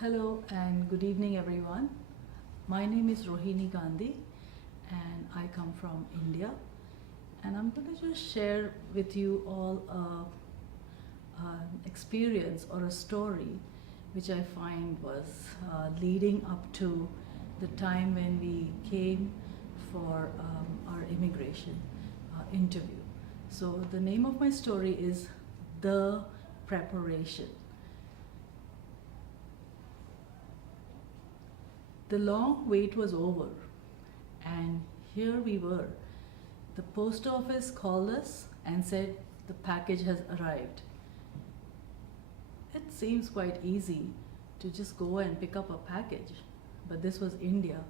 Hello and good evening, everyone. My name is Rohini Gandhi and I come from India. And I'm going to just share with you all an experience or a story which I find was leading up to the time when we came for our immigration interview. So, the name of my story is The Preparation. The long wait was over, and here we were. The post office called us and said the package has arrived. It seems quite easy to just go and pick up a package, but this was India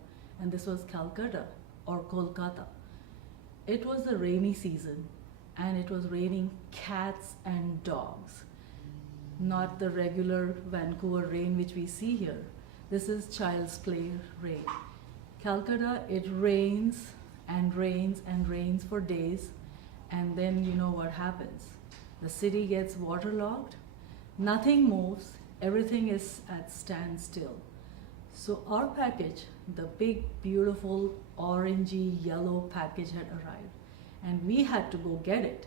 and this was Calcutta or Kolkata. It was the rainy season and it was raining cats and dogs, not the regular Vancouver rain which we see here. This is child's play rain. Calcutta, it rains and rains and rains for days, and then you know what happens. The city gets waterlogged, nothing moves, everything is at standstill. So our package, the big, beautiful, orangey yellow package had arrived, and we had to go get it.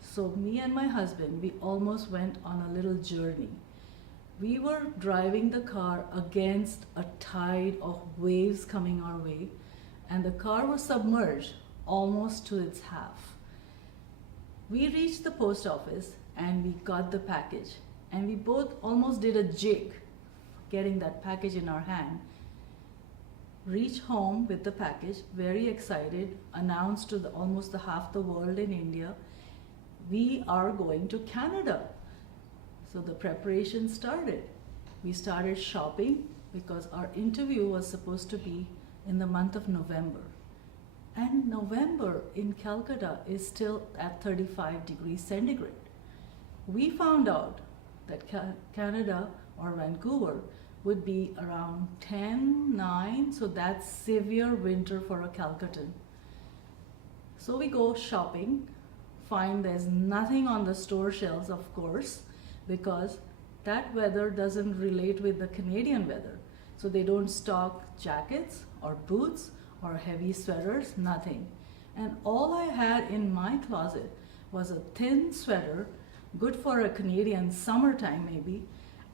So me and my husband, we almost went on a little journey. We were driving the car against a tide of waves coming our way, and the car was submerged almost to its half. We reached the post office and we got the package, and we both almost did a jig getting that package in our hand. Reached home with the package, very excited, announced to almost the half the world in India, we are going to Canada. So the preparation started. We started shopping because our interview was supposed to be in the month of November. And November in Calcutta is still at 35 degrees centigrade. We found out that Canada or Vancouver would be around 10, 9, so that's severe winter for a Calcuttan. So we go shopping, find there's nothing on the store shelves, of course, because that weather doesn't relate with the Canadian weather. So they don't stock jackets or boots or heavy sweaters, nothing. And all I had in my closet was a thin sweater, good for a Canadian summertime maybe,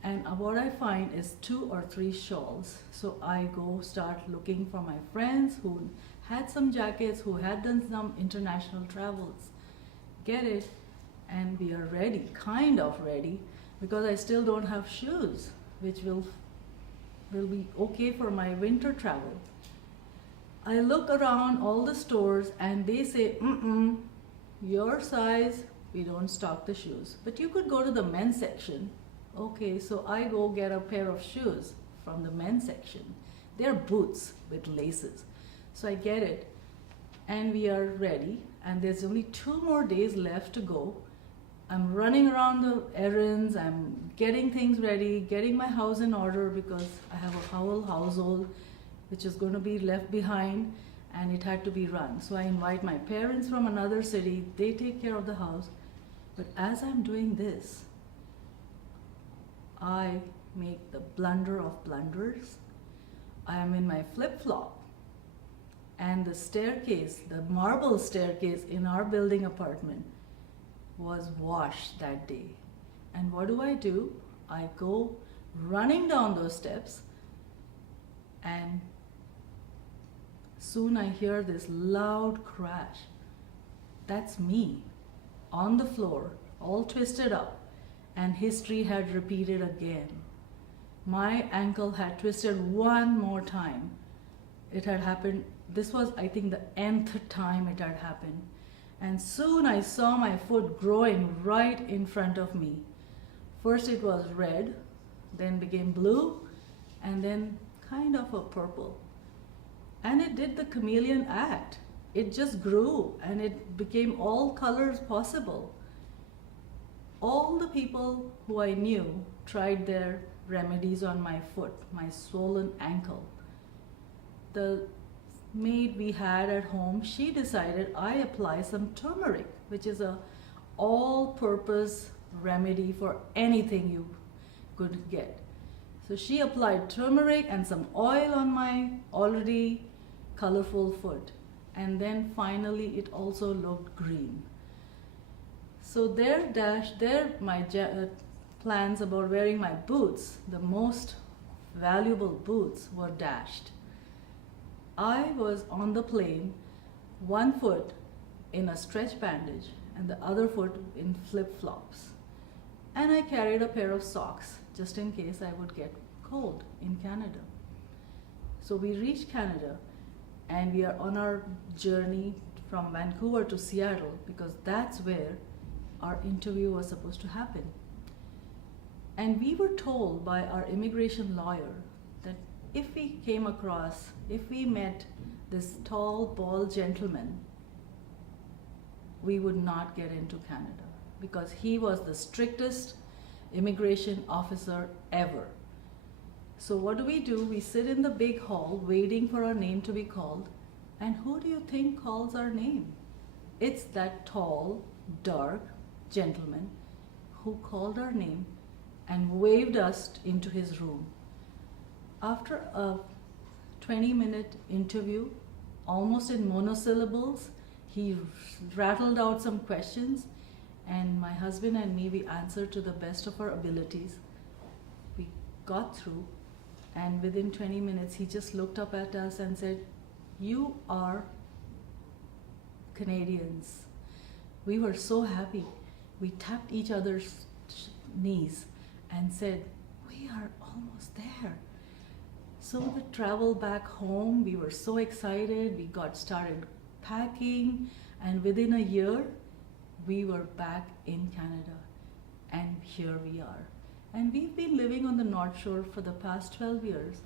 and what I find is 2 or 3 shawls. So I go start looking for my friends who had some jackets, who had done some international travels. Get it? And we are ready, kind of ready, because I still don't have shoes, which will be okay for my winter travel. I look around all the stores and they say, your size, we don't stock the shoes. But you could go to the men's section. Okay, so I go get a pair of shoes from the men's section. They're boots with laces. So I get it, and we are ready, and there's only 2 more days left to go. I'm running around the errands, I'm getting things ready, getting my house in order because I have a whole household which is going to be left behind and it had to be run. So I invite my parents from another city, they take care of the house. But as I'm doing this, I make the blunder of blunders. I am in my flip-flop, and the staircase, the marble staircase in our building apartment was washed that day. And what do? I go running down those steps, and soon I hear this loud crash. That's me on the floor, all twisted up, and history had repeated again. My ankle had twisted one more time. It had happened, this was I think the nth time it had happened. And soon I saw my foot growing right in front of me. First it was red, then became blue, and then kind of a purple. And it did the chameleon act. It just grew and it became all colors possible. All the people who I knew tried their remedies on my foot, my swollen ankle. The maid we had at home, she decided I apply some turmeric, which is a all-purpose remedy for anything you could get. So she applied turmeric and some oil on my already colorful foot. And then finally it also looked green. So there my plans about wearing my boots, the most valuable boots, were dashed. I was on the plane, one foot in a stretch bandage and the other foot in flip-flops. And I carried a pair of socks just in case I would get cold in Canada. So we reached Canada and we are on our journey from Vancouver to Seattle because that's where our interview was supposed to happen. And we were told by our immigration lawyer that if we met this tall, bald gentleman, we would not get into Canada because he was the strictest immigration officer ever. So what do? We sit in the big hall waiting for our name to be called. And who do you think calls our name? It's that tall, dark gentleman who called our name and waved us into his room. After a 20-minute interview, almost in monosyllables, he rattled out some questions, and my husband and me, we answered to the best of our abilities. We got through, and within 20 minutes, he just looked up at us and said, "You are Canadians." We were so happy. We tapped each other's knees and said, "We are almost there." So the travel back home, we were so excited. We got started packing, and within a year, we were back in Canada, and here we are. And we've been living on the North Shore for the past 12 years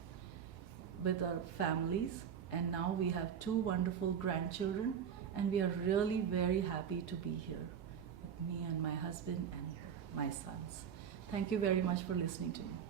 with our families, and now we have 2 wonderful grandchildren, and we are really very happy to be here with me and my husband and my sons. Thank you very much for listening to me.